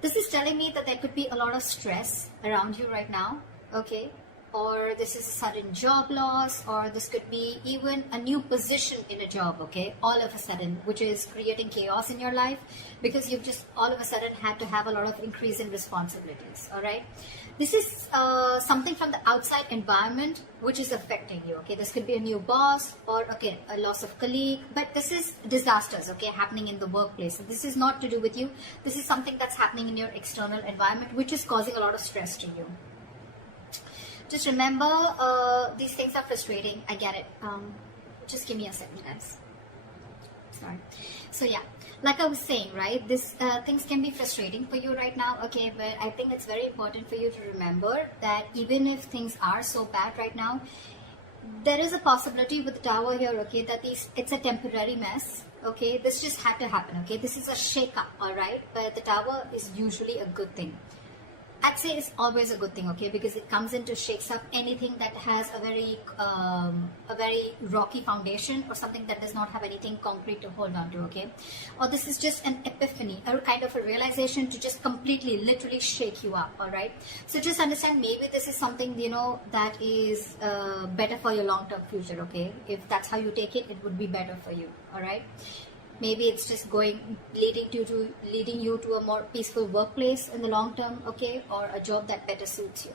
This is telling me that there could be a lot of stress around you right now, okay? Or this is a sudden job loss, or this could be even a new position in a job, okay? All of a sudden, which is creating chaos in your life because you've just all of a sudden had to have a lot of increase in responsibilities, all right? This is something from the outside environment which is affecting you, okay? This could be a new boss or, okay, a loss of colleague, but this is disasters, okay, happening in the workplace. So this is not to do with you. This is something that's happening in your external environment which is causing a lot of stress to you. Just remember, these things are frustrating. I get it. Just give me a second, guys. Sorry. So yeah, like I was saying, right, this things can be frustrating for you right now, okay, but I think it's very important for you to remember that even if things are so bad right now, there is a possibility with the tower here, okay, that it's a temporary mess, okay. This just had to happen, okay. This is a shake-up, all right, but the tower is usually a good thing. I'd say it's always a good thing, okay, because it comes in to shakes up anything that has a very rocky foundation or something that does not have anything concrete to hold on to, okay. Or this is just an epiphany, a kind of a realization to just completely, literally shake you up, all right. So just understand, maybe this is something, you know, that is better for your long-term future, okay. If that's how you take it, it would be better for you, all right. Maybe it's just leading you to a more peaceful workplace in the long term, okay, or a job that better suits you.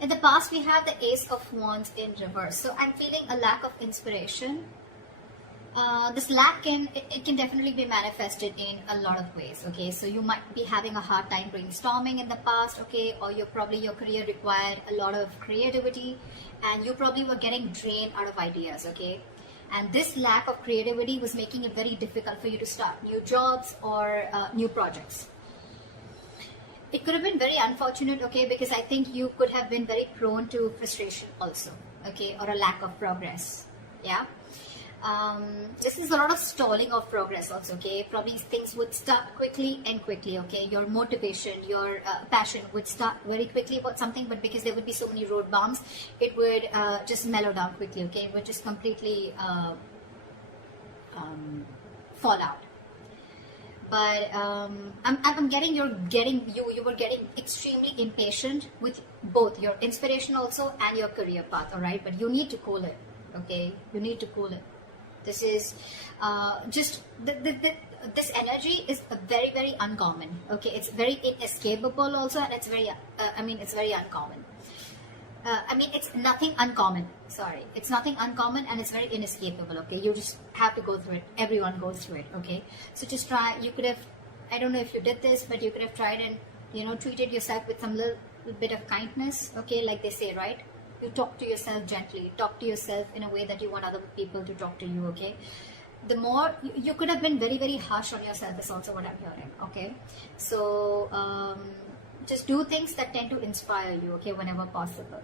In the past, we have the Ace of Wands in reverse. So I'm feeling a lack of inspiration. This lack can definitely be manifested in a lot of ways, okay. So you might be having a hard time brainstorming in the past, okay, or your career required a lot of creativity, and you probably were getting drained out of ideas, okay. And this lack of creativity was making it very difficult for you to start new jobs or new projects. It could have been very unfortunate, okay, because I think you could have been very prone to frustration also, okay, or a lack of progress, yeah. This is a lot of stalling of progress also, okay. Probably things would start quickly and quickly, okay. Your motivation, your passion would start very quickly about something, but because there would be so many road bumps, it would just mellow down quickly, okay. It would just completely fall out. But I'm getting you were getting extremely impatient with both your inspiration also and your career path, all right. But you need to cool it, okay. You need to cool it. This is just this energy is very, very uncommon, okay. It's very inescapable also, and it's very it's very uncommon. It's nothing uncommon, sorry, it's nothing uncommon, and it's very inescapable, okay. You just have to go through it. Everyone goes through it, okay. So just try. You could have, I don't know if you did this, but you could have tried and, you know, treated yourself with some little bit of kindness, okay, like they say, right. You talk to yourself gently, talk to yourself in a way that you want other people to talk to you, okay. The more you could have been very, very harsh on yourself is also what I'm hearing, okay. So just do things that tend to inspire you, okay, whenever possible.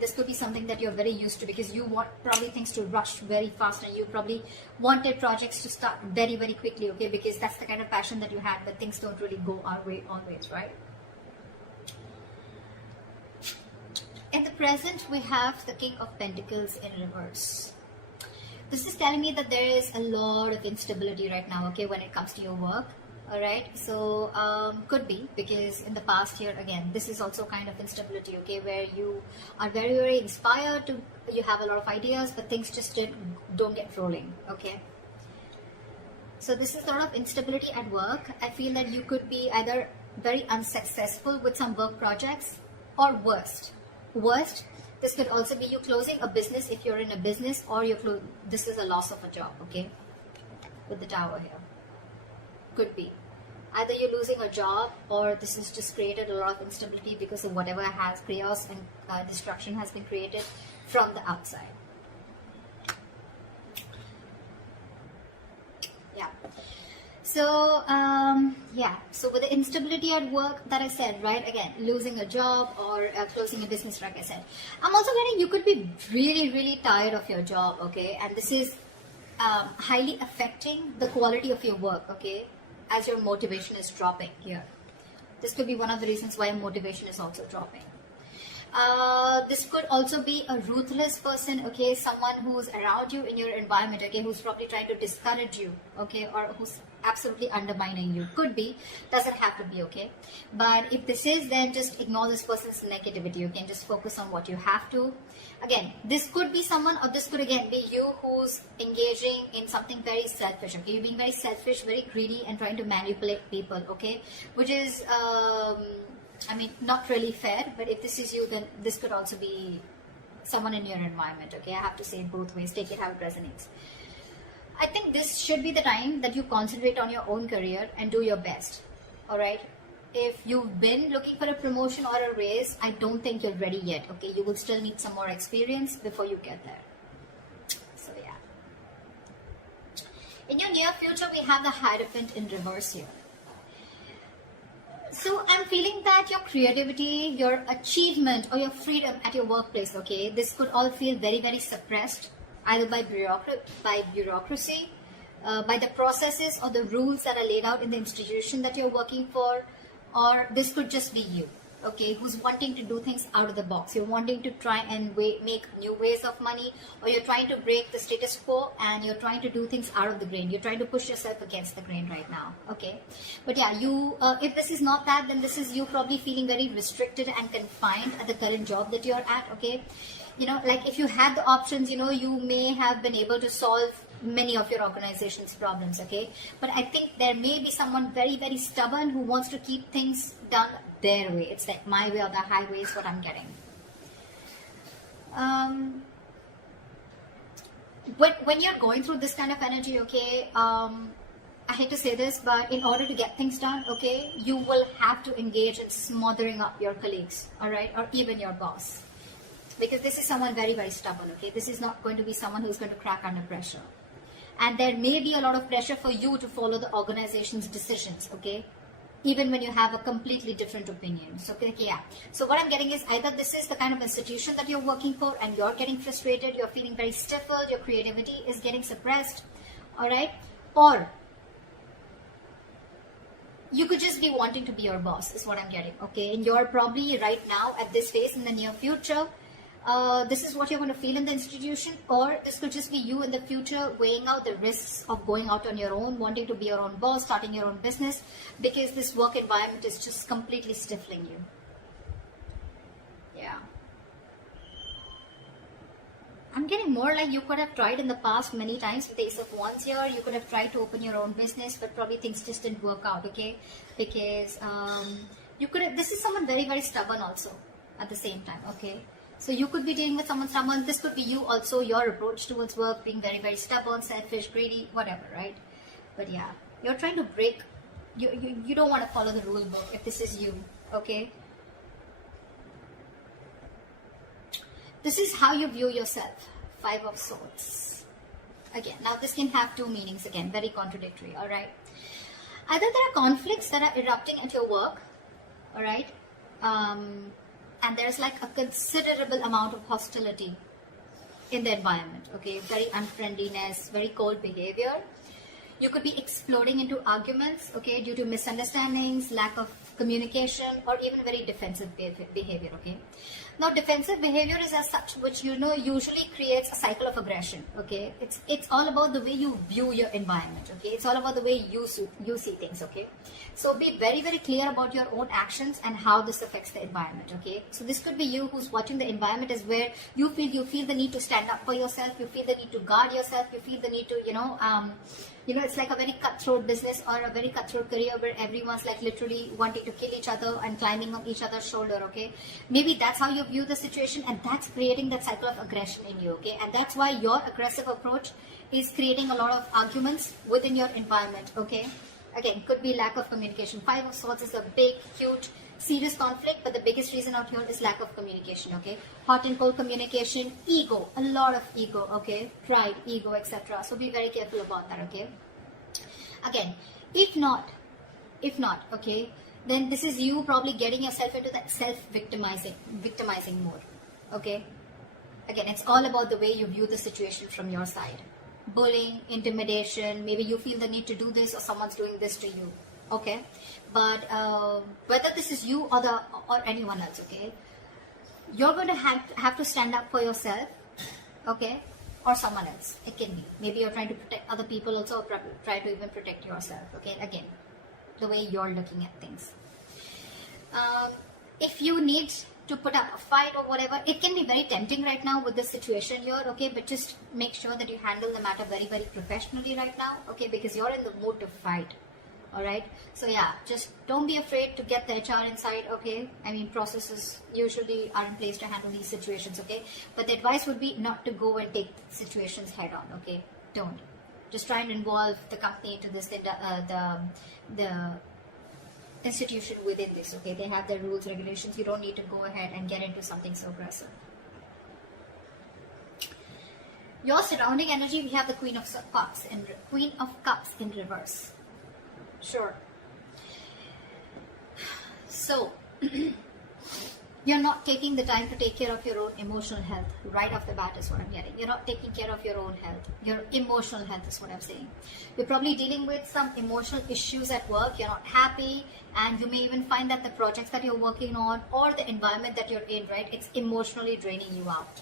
This could be something that you're very used to, because you want probably things to rush very fast, and you probably wanted projects to start very, very quickly, okay, because that's the kind of passion that you had, but things don't really go our way always, right. In the present, we have the King of Pentacles in reverse. This is telling me that there is a lot of instability right now, okay, when it comes to your work, all right. So could be because in the past here, again, this is also kind of instability, okay, where you are very, very inspired to, you have a lot of ideas, but things just don't get rolling, okay. So this is a lot of instability at work. I feel that you could be either very unsuccessful with some work projects, or worst, this could also be you closing a business if you're in a business, or this is a loss of a job, okay, with the Tower here. Could be either you're losing a job, or this has just created a lot of instability because of whatever has chaos and destruction has been created from the outside. Yeah. So so with the instability at work that I said, right, again, losing a job or closing a business, like I said, I'm also getting you could be really, really tired of your job, okay, and this is highly affecting the quality of your work, okay, as your motivation is dropping here. This could be one of the reasons why motivation is also dropping. This could also be a ruthless person, okay, someone who's around you in your environment, okay, who's probably trying to discourage you, okay, or who's absolutely undermining you. Could be, doesn't have to be, okay. But if this is, then just ignore this person's negativity, okay, and just focus on what you have to. Again, this could be someone, or this could again be you who's engaging in something very selfish, okay. You're being very selfish, very greedy, and trying to manipulate people, okay, which is I mean, not really fair. But if this is you, then this could also be someone in your environment, okay. I have to say it both ways, take it how it resonates. I think this should be the time that you concentrate on your own career and do your best. All right. If you've been looking for a promotion or a raise, I don't think you're ready yet. Okay. You will still need some more experience before you get there. So yeah. In your near future, we have the Hierophant in reverse here. So I'm feeling that your creativity, your achievement, or your freedom at your workplace, okay, this could all feel very, very suppressed, either by bureaucracy, by the processes or the rules that are laid out in the institution that you're working for, or this could just be you, okay, who's wanting to do things out of the box. You're wanting to try and make new ways of money, or you're trying to break the status quo and you're trying to do things out of the grain. You're trying to push yourself against the grain right now, okay. But yeah, you if this is not that, then this is you probably feeling very restricted and confined at the current job that you're at, okay. You know, like if you had the options, you know, you may have been able to solve many of your organization's problems, okay. But I think there may be someone very, very stubborn who wants to keep things done their way. It's like my way or the highway is what I'm getting. When you're going through this kind of energy, okay, I hate to say this, but in order to get things done, okay, you will have to engage in smothering up your colleagues, all right, or even your boss. Because this is someone very, very stubborn, okay? This is not going to be someone who's going to crack under pressure. And there may be a lot of pressure for you to follow the organization's decisions, okay? Even when you have a completely different opinion. So, okay, yeah. So what I'm getting is either this is the kind of institution that you're working for and you're getting frustrated, you're feeling very stifled, your creativity is getting suppressed, all right? Or you could just be wanting to be your boss, is what I'm getting, okay? And you're probably right now at this phase in the near future, this is what you're going to feel in the institution, or this could just be you in the future weighing out the risks of going out on your own, wanting to be your own boss, starting your own business, because this work environment is just completely stifling you. Yeah. I'm getting more like you could have tried in the past many times with the Ace of Wands here. You could have tried to open your own business, but probably things just didn't work out, okay? Because you could have, this is someone very, very stubborn also at the same time, okay? So you could be dealing with someone, this could be you also, your approach towards work being very, very stubborn, selfish, greedy, whatever, right? But yeah, you're trying to break, you don't want to follow the rule book if this is you, okay? This is how you view yourself, Five of Swords. Again, now this can have two meanings again, very contradictory, all right? Either there are conflicts that are erupting at your work, all right? And there's like a considerable amount of hostility in the environment, okay? Very unfriendliness, very cold behavior. You could be exploding into arguments, okay, due to misunderstandings, lack of communication, or even very defensive behavior, okay? Now, defensive behavior is as such, which, you know, usually creates a cycle of aggression, okay? It's all about the way you view your environment, okay? It's all about the way you see things, okay? So be very, very clear about your own actions and how this affects the environment, okay? So this could be you who's watching the environment as where you feel the need to stand up for yourself, you feel the need to guard yourself, you feel the need to, it's like a very cutthroat business or a very cutthroat career where everyone's like literally wanting to kill each other and climbing on each other's shoulder, okay? Maybe that's how you view the situation, and that's creating that cycle of aggression in you, okay? And that's why your aggressive approach is creating a lot of arguments within your environment, okay? Again, could be lack of communication. Five of Swords is a big, huge, serious conflict, but the biggest reason out here is lack of communication, okay? Hot and cold communication, ego, a lot of ego, okay? Pride, ego, etc. So be very careful about that, okay? Again, if not, okay, then this is you probably getting yourself into that victimizing mode, okay? Again, it's all about the way you view the situation from your side. Bullying, intimidation, maybe you feel the need to do this or someone's doing this to you, okay? But whether this is you or anyone else, okay, you're going to have to stand up for yourself, okay, or someone else. It can be. Maybe you're trying to protect other people also, or try to even protect yourself, okay. Again, the way you're looking at things. If you need to put up a fight or whatever, it can be very tempting right now with this situation here, okay, but just make sure that you handle the matter very, very professionally right now, okay, because you're in the mood to fight. All right, so yeah, just don't be afraid to get the HR inside, okay. I mean, processes usually are in place to handle these situations, okay, but the advice would be not to go and take situations head on, okay. Don't. Just try and involve the company to this, the institution within this, okay. They have their rules, regulations. You don't need to go ahead and get into something so aggressive. Your surrounding energy, we have the Queen of Cups in reverse. Sure. So you're not taking the time to take care of your own emotional health right off the bat is what I'm getting. You're not taking care of your own health. Your emotional health is what I'm saying. You're probably dealing with some emotional issues at work. You're not happy, and you may even find that the projects that you're working on or the environment that you're in, right, it's emotionally draining you out.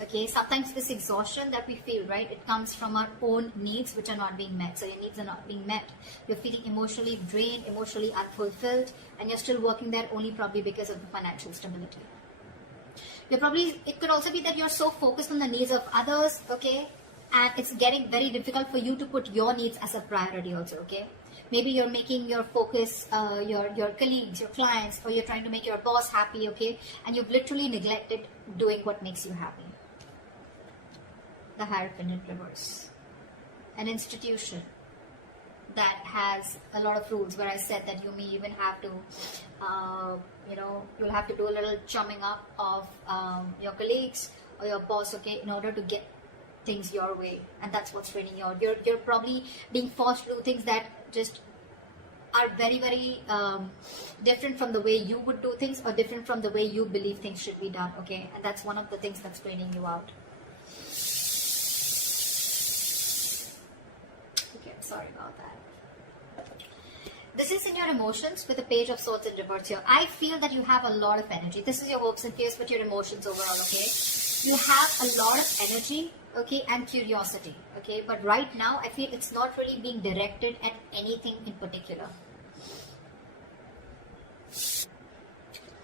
Okay, sometimes this exhaustion that we feel, right, it comes from our own needs which are not being met. So your needs are not being met. You're feeling emotionally drained, emotionally unfulfilled, and you're still working there only probably because of the financial stability. It could also be that you're so focused on the needs of others, okay, and it's getting very difficult for you to put your needs as a priority also, okay. Maybe you're making your focus your colleagues, your clients, or you're trying to make your boss happy, okay, and you've literally neglected doing what makes you happy. The Hierophant in reverse. An institution that has a lot of rules, where I said that you may even have to, you'll have to do a little chumming up of your colleagues or your boss, okay, in order to get things your way, and that's what's draining you out. You're probably being forced to do things that just are very, very different from the way you would do things, or different from the way you believe things should be done, okay, and that's one of the things that's draining you out. Sorry about that. This is in your emotions with the Page of Swords in reverse here. I feel that you have a lot of energy. This is your hopes and fears, but your emotions overall, okay? You have a lot of energy, okay, and curiosity, okay? But right now, I feel it's not really being directed at anything in particular.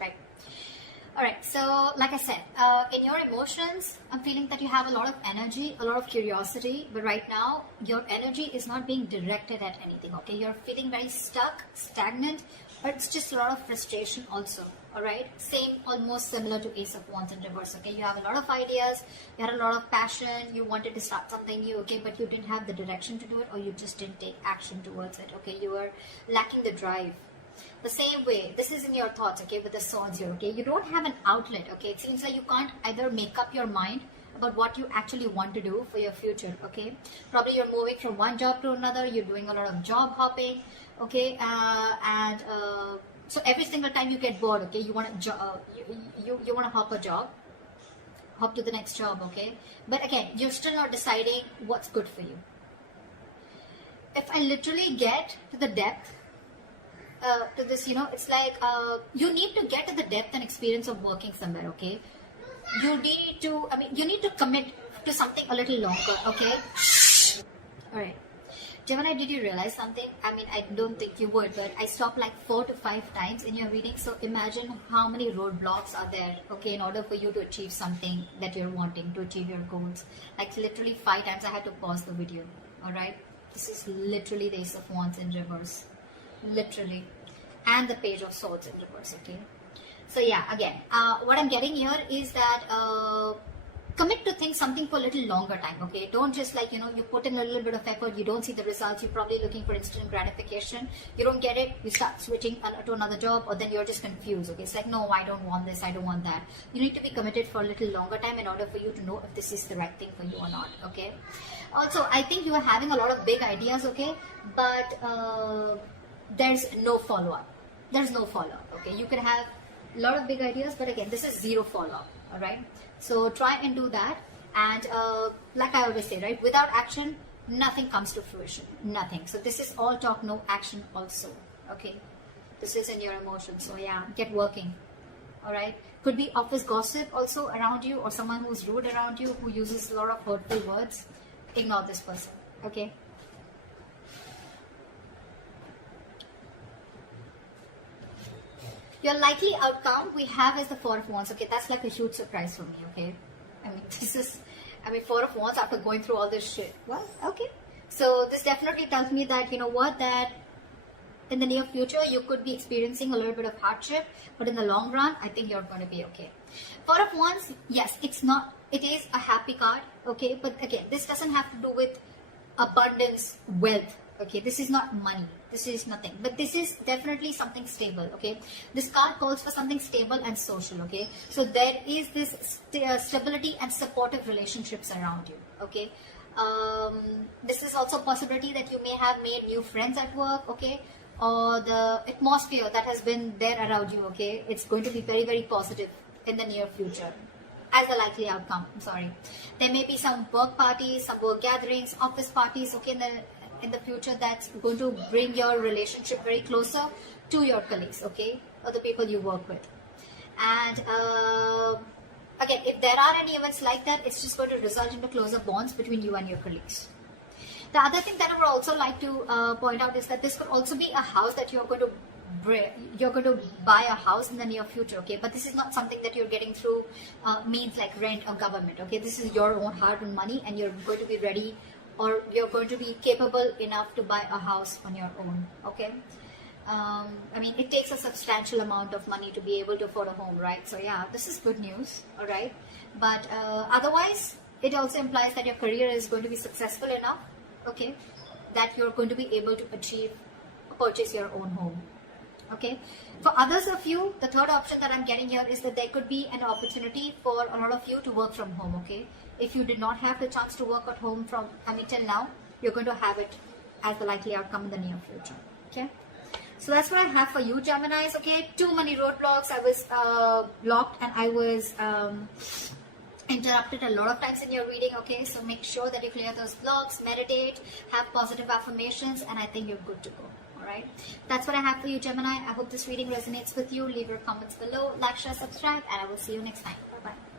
Right. Alright, so like I said, in your emotions, I'm feeling that you have a lot of energy, a lot of curiosity, but right now, your energy is not being directed at anything, okay? You're feeling very stuck, stagnant, but it's just a lot of frustration also, alright? Same, almost similar to Ace of Wands in reverse, okay? You have a lot of ideas, you had a lot of passion, you wanted to start something new, okay? But you didn't have the direction to do it, or you just didn't take action towards it, okay? You were lacking the drive. The same way, this is in your thoughts, okay, with the swords here, okay? You don't have an outlet, okay? It seems like you can't either make up your mind about what you actually want to do for your future, okay? Probably you're moving from one job to another, you're doing a lot of job hopping, okay? So every single time you get bored, okay, you want to you want to hop a job, hop to the next job, okay? But again, you're still not deciding what's good for you. If I literally get to the depth to this, it's like you need to get to the depth and experience of working somewhere, okay? You need to commit to something a little longer, okay? Alright. Gemini, did you realize something? I mean, I don't think you would, but I stopped like 4 to 5 times in your reading. So imagine how many roadblocks are there, okay, in order for you to achieve something that you're wanting, to achieve your goals. Like literally 5 times I had to pause the video, alright? This is literally the Ace of Wands in reverse. Literally. And the Page of Swords in reverse, okay? So yeah, again, what I'm getting here is that commit to things something for a little longer time, okay? Don't just like, you put in a little bit of effort, you don't see the results, you're probably looking for instant gratification, you don't get it, you start switching to another job, or then you're just confused, okay? It's like, no, I don't want this, I don't want that. You need to be committed for a little longer time in order for you to know if this is the right thing for you or not, okay? Also, I think you are having a lot of big ideas, okay? But there's no follow-up. There's no follow-up, okay? You can have a lot of big ideas, but again, this is zero follow-up, all right? So try and do that. And like I always say, right, without action, nothing comes to fruition, nothing. So this is all talk, no action also, okay? This is in your emotions. So yeah, get working, all right? Could be office gossip also around you, or someone who's rude around you, who uses a lot of hurtful words. Ignore this person, okay? Your likely outcome we have is the Four of Wands. Okay, that's like a huge surprise for me. Okay, I mean, Four of Wands after going through all this shit. Well, okay. So this definitely tells me that, you know what, that in the near future you could be experiencing a little bit of hardship, but in the long run, I think you're going to be okay. Four of Wands, yes, it is a happy card. Okay, but again, this doesn't have to do with abundance, wealth. Okay, this is not money, this is nothing, but this is definitely something stable. Okay, this card calls for something stable and social. Okay, so there is this stability and supportive relationships around you. Okay, this is also a possibility that you may have made new friends at work. Okay, or the atmosphere that has been there around you. Okay, it's going to be very, very positive in the near future as a likely outcome. I'm sorry, there may be some work parties, some work gatherings, office parties. Okay, in the future, that's going to bring your relationship very closer to your colleagues, okay, or the people you work with. And again, if there are any events like that, it's just going to result into closer bonds between you and your colleagues. The other thing that I would also like to point out is that this could also be a house that you're going to buy a house in the near future. Okay, but this is not something that you're getting through means like rent or government. Okay, this is your own hard-earned money, and you're going to be ready, or you're going to be capable enough to buy a house on your own. Okay, I mean, it takes a substantial amount of money to be able to afford a home, right? So yeah, this is good news. All right, but otherwise, it also implies that your career is going to be successful enough. Okay, that you're going to be able to purchase your own home. Okay, for others of you, the third option that I'm getting here is that there could be an opportunity for a lot of you to work from home. Okay, if you did not have the chance to work at home till now, you're going to have it as the likely outcome in the near future. Okay, so that's what I have for you, Geminis. Okay, too many roadblocks. I was blocked, and I was interrupted a lot of times in your reading. Okay, so make sure that you clear those blocks, meditate, have positive affirmations, and I think you're good to go. Alright, that's what I have for you, Gemini. I hope this reading resonates with you. Leave your comments below, like, share, subscribe, and I will see you next time. Bye bye.